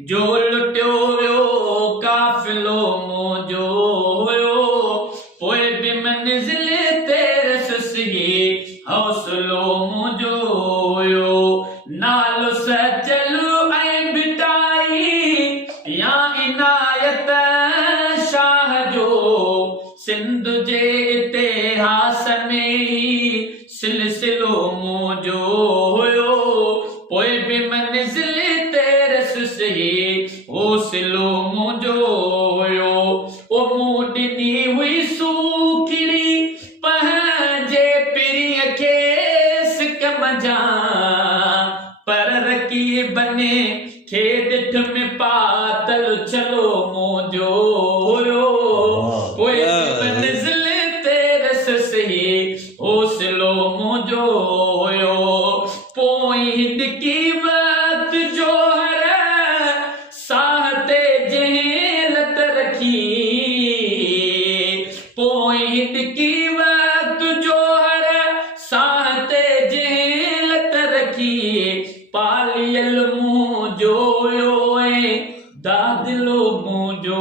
जो लुटियो वियो काफ़िलो मुंहिंजो हुयो, पोइ बि मंज़िल ते रससि हौसलो मुंहिंजो हुयो। नालो सचल ऐं भिटाई या इनायत शाह जो, सिंध जे इतिहास में सिलसिलो मुंहिंजो हुयो, पोइ बि मंज़िल ते रससि हौसलो मुंहिंजो हुयो। ओ मूं ॾिनी हुई सूखड़ी पंहिंजे पीरीअ खे सिक मंझां, पर रकीबने खे ॾिठ में पातल छलो मुंहिंजो हुयो, पोइ बि मंज़िल ते रससि हौसलो मुंहिंजो हुयो। पोइ हिदकी वक़्त जो हर साह ते जंहिं लत रखी, पोइ हिदकी वक़्त जो हर साह ते जंहिं लत रखी, पालियल मुंहिंजो हुयो ऐं दादिलो मुंहिंजो